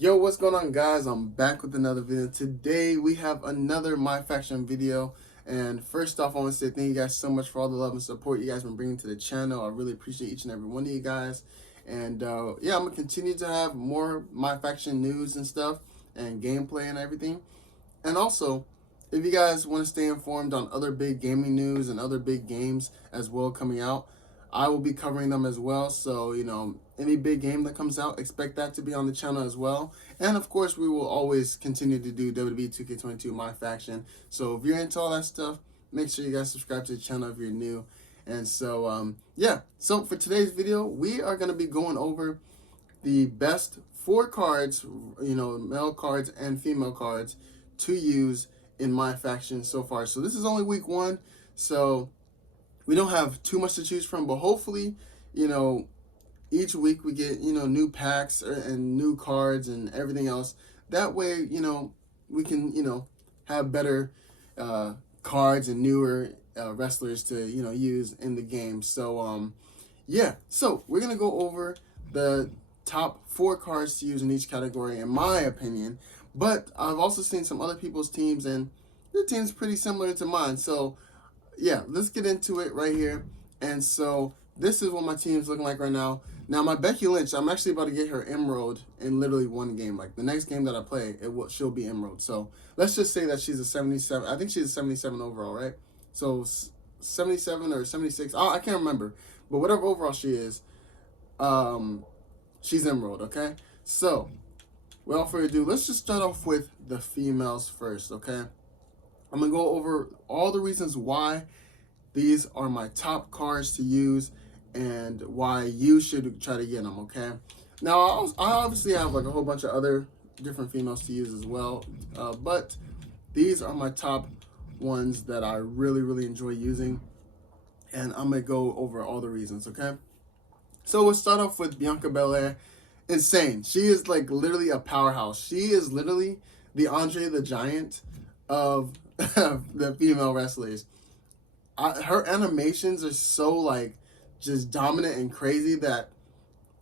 Yo, what's going on, guys? I'm back with another video. Today we have another My Faction video, and first off, I want to say thank you guys so much for all the love and support you guys been bringing to the channel. I really appreciate each and every one of you guys, and yeah, I'm gonna continue to have more My Faction news and stuff and gameplay and everything. And also, if you guys want to stay informed on other big gaming news and other big games as well coming out, I will be covering them as well. So, any big game that comes out, expect that to be on the channel as well. And of course, we will always continue to do WWE2k22 My Faction. So if you're into all that stuff, make sure you guys subscribe to the channel if you're new. And so, yeah. So for today's video, we are going to be going over the best 4 cards, male cards and female cards to use in My Faction so far. So this is only week 1, so we don't have too much to choose from, but hopefully, each week we get, new packs and new cards and everything else. That way, we can, have better cards and newer wrestlers to, use in the game. So, yeah. So we're going to go over the top 4 cards to use in each category, in my opinion. But I've also seen some other people's teams, and their team's pretty similar to mine. So, yeah, let's get into it right here. And so this is what my team's looking like right now. Now, my Becky Lynch, I'm actually about to get her Emerald in literally one game. Like, the next game that I play, she'll be Emerald. So let's just say that she's a 77. I think she's a 77 overall, right? So 77 or 76. I can't remember. But whatever overall she is, she's Emerald, okay? So without further ado, let's just start off with the females first, okay? I'm going to go over all the reasons why these are my top cards to use and why you should try to get them, okay? Now, I obviously have like a whole bunch of other different females to use as well, but these are my top ones that I really, really enjoy using, and I'm going to go over all the reasons, okay? So we'll start off with Bianca Belair. Insane. She is like literally a powerhouse. She is literally the Andre the Giant of the female wrestlers. Her animations are so like just dominant and crazy that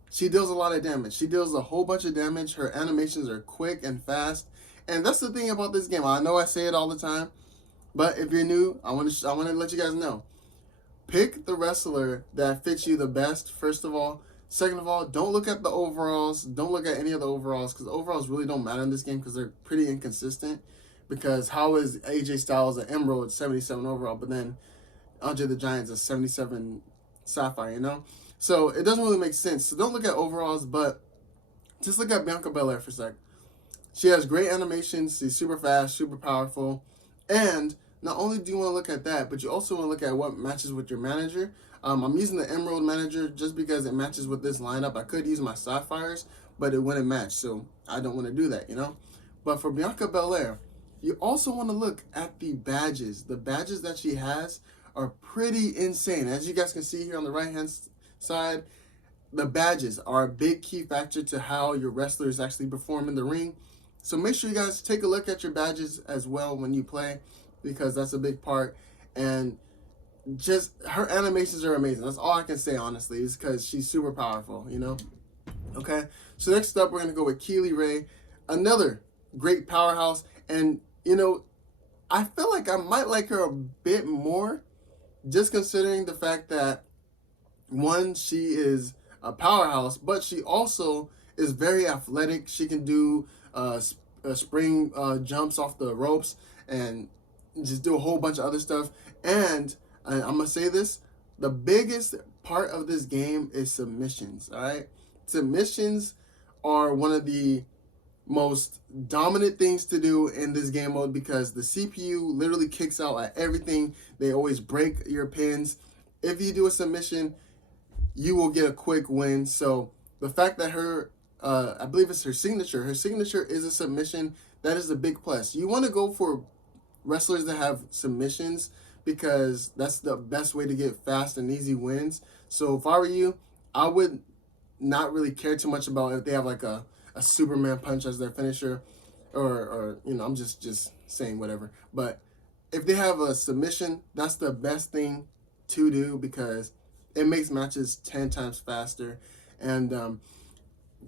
she deals a lot of damage. She deals a whole bunch of damage. Her animations are quick and fast, and that's the thing about this game. I know I say it all the time, but if you're new, I want to let you guys know. Pick the wrestler that fits you the best, first of all. Second of all, don't look at the overalls. Don't look at any of the overalls, because the overalls really don't matter in this game because they're pretty inconsistent. Because how is AJ Styles an Emerald 77 overall, but then Andre the Giant's a 77 Sapphire, So it doesn't really make sense. So don't look at overalls, but just look at Bianca Belair for a sec. She has great animations. She's super fast, super powerful. And not only do you want to look at that, but you also want to look at what matches with your manager. I'm using the Emerald manager just because it matches with this lineup. I could use my Sapphires, but it wouldn't match, so I don't want to do that, But for Bianca Belair, you also want to look at the badges. The badges that she has are pretty insane. As you guys can see here on the right-hand side, the badges are a big key factor to how your wrestlers actually perform in the ring. So make sure you guys take a look at your badges as well when you play, because that's a big part. And just her animations are amazing. That's all I can say, honestly, is because she's super powerful, Okay, so next up, we're going to go with Klee Ray, another great powerhouse. And, I feel like I might like her a bit more, just considering the fact that, one, she is a powerhouse, but she also is very athletic. She can do spring jumps off the ropes and just do a whole bunch of other stuff. And I'm going to say this, the biggest part of this game is submissions, all right? Submissions are one of the most dominant things to do in this game mode, because the CPU literally kicks out at everything. They always break your pins. If you do a submission, you will get a quick win. So the fact that her, I believe it's her signature is a submission, that is a big plus. You want to go for wrestlers that have submissions, because that's the best way to get fast and easy wins. So if I were you, I would not really care too much about if they have like a Superman punch as their finisher, or I'm just saying whatever. But if they have a submission, that's the best thing to do, because it makes matches 10 times faster. And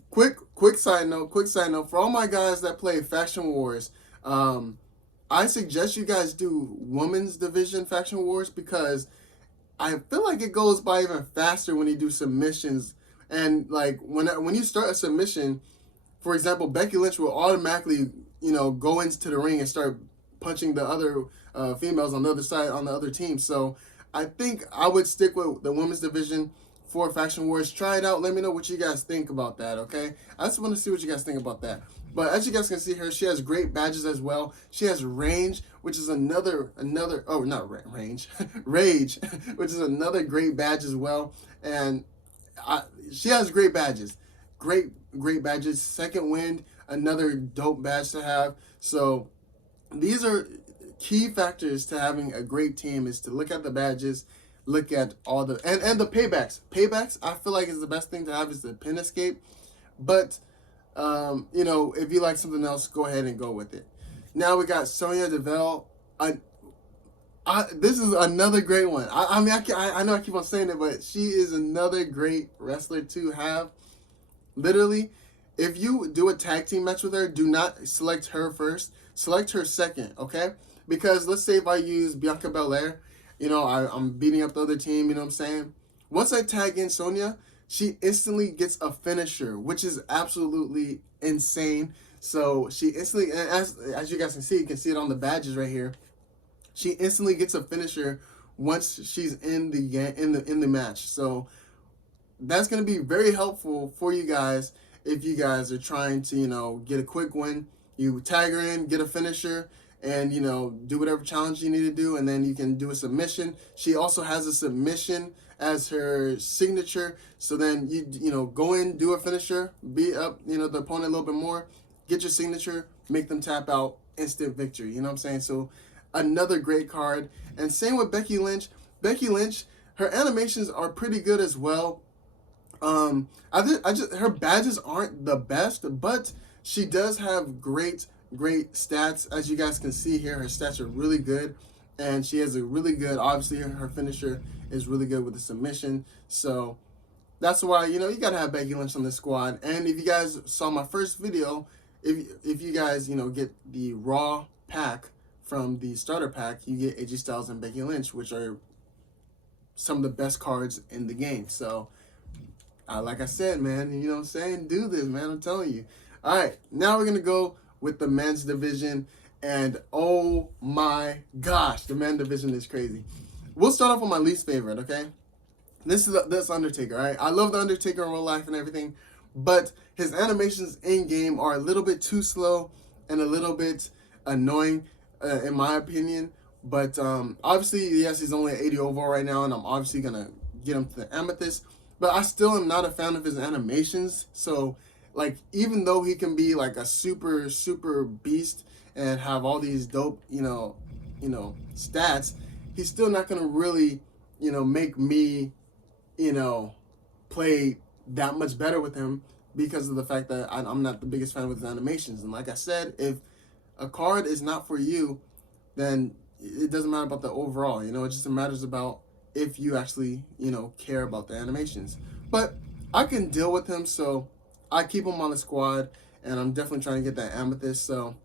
quick side note. Quick side note for all my guys that play Faction Wars. I suggest you guys do women's division Faction Wars because I feel like it goes by even faster when you do submissions. And like when you start a submission, for example, Becky Lynch will automatically go into the ring and start punching the other females on the other side on the other team. So I think I would stick with the women's division for Faction Wars. Try it out. Let me know what you guys think about that. Okay, I just want to see what you guys think about that. But as you guys can see here, she has great badges as well. She has range, which is another oh, not range, rage, which is another great badge as well. And she has great badges, great badges. Second wind, another dope badge to have. So these are key factors to having a great team, is to look at the badges, look at all the and the paybacks. I feel like is the best thing to have is the pin escape, but if you like something else, go ahead and go with it. Now we got Sonya Deville. This is another great one. I know I keep on saying it, but she is another great wrestler to have. Literally, if you do a tag team match with her, do not select her first. Select her second, okay? Because let's say if I use Bianca Belair, I'm beating up the other team, you know what I'm saying? Once I tag in Sonya, she instantly gets a finisher, which is absolutely insane. So she instantly, as you guys can see, you can see it on the badges right here. She instantly gets a finisher once she's in the match. So that's going to be very helpful for you guys if you guys are trying to get a quick win. You tag her in, get a finisher, and do whatever challenge you need to do, and then you can do a submission. She also has a submission as her signature, so then you go in, do a finisher, beat up the opponent a little bit more, get your signature, make them tap out, instant victory. You know what I'm saying? So another great card. And same with Becky Lynch. Her animations are pretty good as well. Her badges aren't the best, but she does have great stats. As you guys can see here, her stats are really good, and she has a really good, obviously her finisher is really good with the submission. So that's why you gotta have Becky Lynch on the squad. And if you guys saw my first video, if you guys get the Raw pack from the starter pack, you get AJ Styles and Becky Lynch, which are some of the best cards in the game. So like I said, man, you know what I'm saying, do this, man, I'm telling you. All right, now we're gonna go with the men's division, and oh my gosh, the men's division is crazy. We'll start off with my least favorite, okay? This Undertaker, all right? I love the Undertaker in real life and everything, but his animations in game are a little bit too slow and a little bit annoying, in my opinion. But obviously, yes, he's only at 80 overall right now, and I'm obviously gonna get him to the Amethyst. But I still am not a fan of his animations. So, like, even though he can be like a super beast and have all these dope, stats, he's still not gonna really, make me, play that much better with him because of the fact that I'm not the biggest fan with his animations. And like I said, if a card is not for you, then it doesn't matter about the overall. It just matters about if you actually, care about the animations. But I can deal with him, so I keep him on the squad, and I'm definitely trying to get that Amethyst. So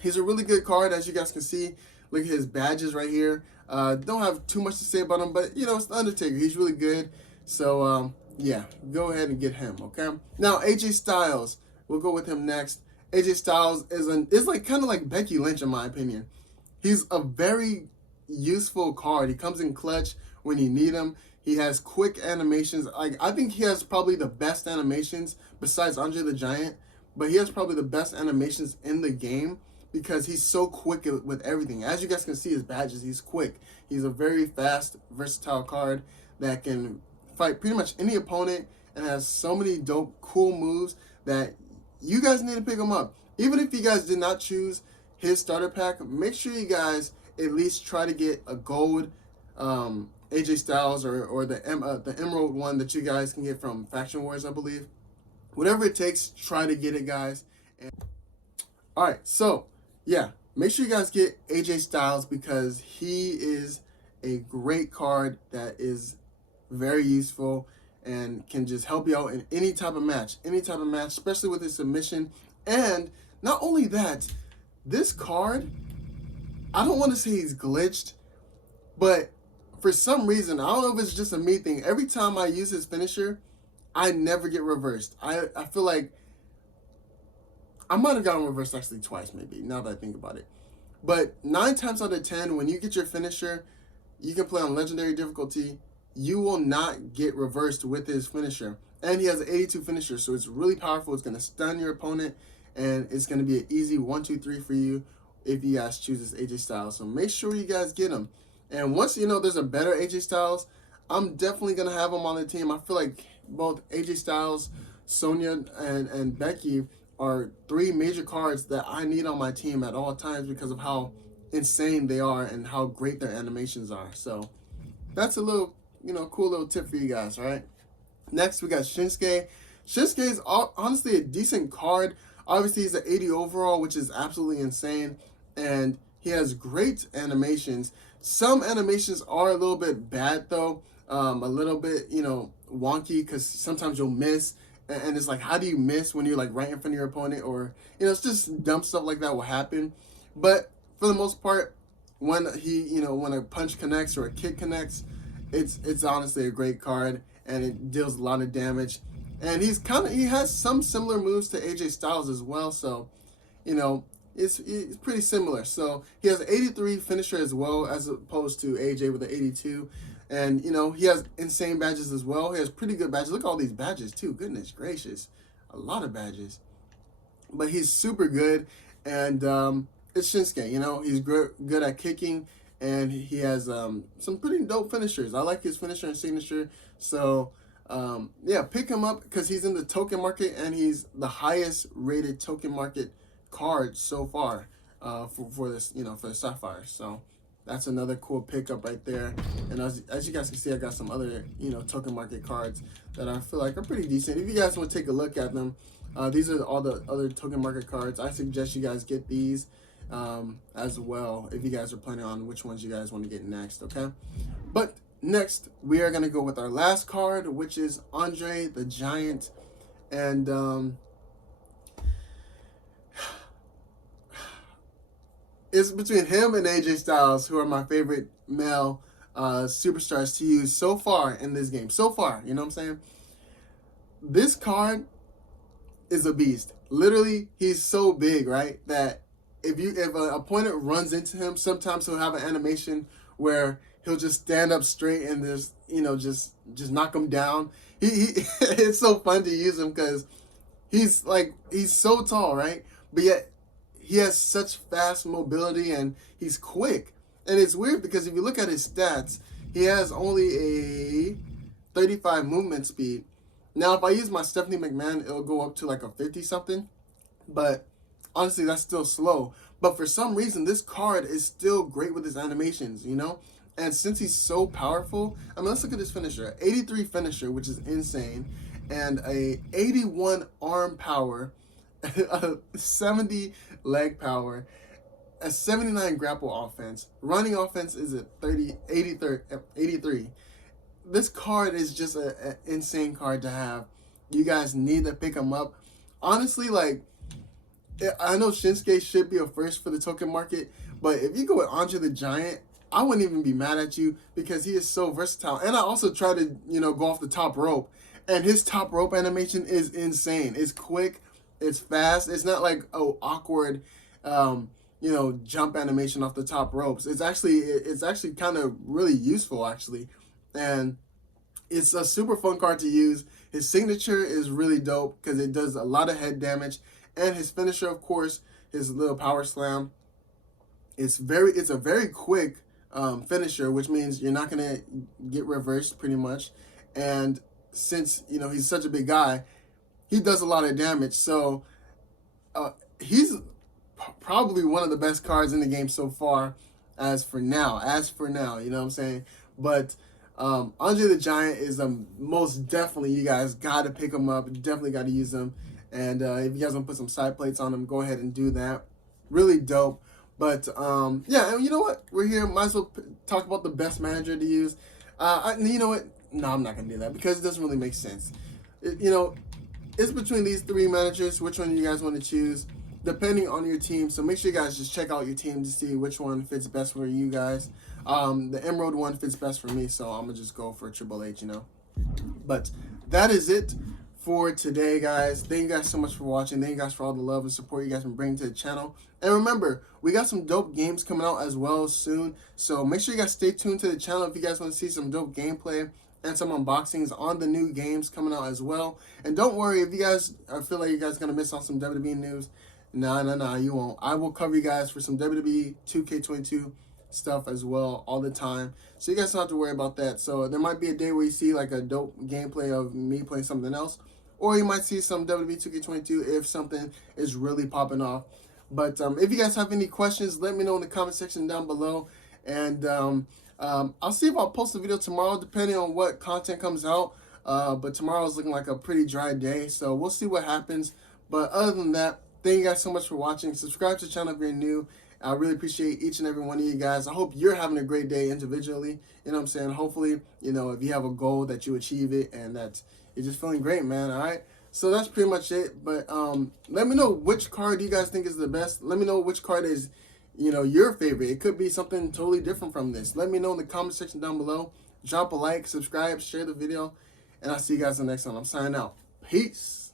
he's a really good card, as you guys can see. Look at his badges right here. Don't have too much to say about him, but, it's the Undertaker. He's really good. So, yeah, go ahead and get him, okay? Now, AJ Styles. We'll go with him next. AJ Styles is like kind of like Becky Lynch, in my opinion. He's a very useful card. He comes in clutch when you need him. He has quick animations. I think he has probably the best animations besides Andre the Giant, but he has probably the best animations in the game because he's so quick with everything. As you guys can see his badges, he's quick. He's a very fast, versatile card that can fight pretty much any opponent and has so many dope, cool moves that you guys need to pick him up. Even if you guys did not choose his starter pack, make sure you guys at least try to get a gold AJ Styles or the Emerald one that you guys can get from Faction Wars, I believe. Whatever it takes, try to get it, guys. All right, so yeah, make sure you guys get AJ Styles because he is a great card that is very useful, and can just help you out in any type of match, especially with his submission. And not only that, this card, I don't want to say he's glitched, but for some reason, I don't know if it's just a me thing, every time I use his finisher, I never get reversed. I feel like I might have gotten reversed actually twice, maybe, now that I think about it. But 9 times out of 10, when you get your finisher, you can play on legendary difficulty, you will not get reversed with his finisher. And he has an 82 finisher, so it's really powerful. It's going to stun your opponent, and it's going to be an easy 1-2-3 for you if you guys choose this AJ Styles. So make sure you guys get him. And once you know there's a better AJ Styles, I'm definitely going to have him on the team. I feel like both AJ Styles, Sonya, and Becky are 3 major cards that I need on my team at all times because of how insane they are and how great their animations are. So that's a little, cool little tip for you guys, right? Next, we got Shinsuke. Shinsuke is honestly a decent card. Obviously, he's an 80 overall, which is absolutely insane. And he has great animations. Some animations are a little bit bad, though. A little bit, wonky, because sometimes you'll miss. And it's like, how do you miss when you're like right in front of your opponent? Or, it's just dumb stuff like that will happen. But for the most part, when when a punch connects or a kick connects, it's honestly a great card, and it deals a lot of damage. And he has some similar moves to AJ Styles as well, so it's pretty similar. So he has an 83 finisher as well, as opposed to AJ with an 82. And he has insane badges as well. He has pretty good badges. Look at all these badges too. Goodness gracious, a lot of badges. But he's super good, and it's Shinsuke. He's good at kicking, and he has some pretty dope finishers. I like his finisher and signature. So yeah, pick him up because he's in the token market, and he's the highest rated token market card so far for this, for the Sapphire. So that's another cool pickup right there. And as you guys can see, I got some other, token market cards that I feel like are pretty decent. If you guys want to take a look at them, these are all the other token market cards. I suggest you guys get these as well if you guys are planning on which ones you guys want to get next, okay? But next, we are going to go with our last card, which is Andre the Giant. And it's between him and AJ Styles, who are my favorite male superstars to use so far in this game. So far, you know what I'm saying? This card is a beast. Literally, he's so big, right? That if an opponent runs into him, sometimes he'll have an animation where he'll just stand up straight and just knock him down. He it's so fun to use him because he's so tall, right? But yet he has such fast mobility and he's quick. And it's weird because if you look at his stats, he has only a 35 movement speed. Now, if I use my Stephanie McMahon, it'll go up to like a 50-something. But honestly, that's still slow. But for some reason, this card is still great with his animations, And since he's so powerful, let's look at his finisher. 83 finisher, which is insane. And a 81 arm power, a 70 leg power, a 79 grapple offense. Running offense is a 83. This card is just an insane card to have. You guys need to pick him up. Honestly, I know Shinsuke should be a first for the token market, but if you go with Andre the Giant, I wouldn't even be mad at you because he is so versatile. And I also try to, go off the top rope. And his top rope animation is insane. It's quick. It's fast. It's not like, awkward, jump animation off the top ropes. It's actually kind of really useful, actually. And it's a super fun card to use. His signature is really dope because it does a lot of head damage. And his finisher, of course, his little power slam. It's a very quick finisher, which means you're not going to get reversed pretty much. And since, he's such a big guy, he does a lot of damage. So he's probably one of the best cards in the game so far as for now, you know what I'm saying? But Andre the Giant is most definitely, you guys got to pick him up. Definitely got to use him. And if you guys want to put some side plates on him, go ahead and do that. Really dope. But yeah, and you know what? We're here. Might as well talk about the best manager to use. You know what? no, I'm not gonna do that because it doesn't really make sense. It's between these three managers. Which one you guys want to choose, depending on your team. So make sure you guys just check out your team to see which one fits best for you guys. The Emerald one fits best for me, so I'm gonna just go for Triple H. But that is it for today, guys. Thank you guys so much for watching. Thank you guys for all the love and support you guys been bringing to the channel. And remember, we got some dope games coming out as well soon. So make sure you guys stay tuned to the channel if you guys want to see some dope gameplay and some unboxings on the new games coming out as well. And don't worry if you guys feel like you guys gonna miss on some WWE news. Nah, you won't. I will cover you guys for some WWE2k22 stuff as well all the time, so you guys don't have to worry about that. So there might be a day where you see like a dope gameplay of me playing something else, or you might see some WWE2k22 if something is really popping off. But if you guys have any questions, let me know in the comment section down below, and I'll see if I'll post a video tomorrow depending on what content comes out. But tomorrow is looking like a pretty dry day, so we'll see what happens. But other than that, thank you guys so much for watching. Subscribe to the channel if you're new. I really appreciate each and every one of you guys. I hope you're having a great day individually. You know what I'm saying? Hopefully, if you have a goal that you achieve it and that you're just feeling great, man. All right? So that's pretty much it. But let me know which card you guys think is the best. Let me know which card is, your favorite. It could be something totally different from this. Let me know in the comment section down below. Drop a like, subscribe, share the video, and I'll see you guys in the next one. I'm signing out. Peace.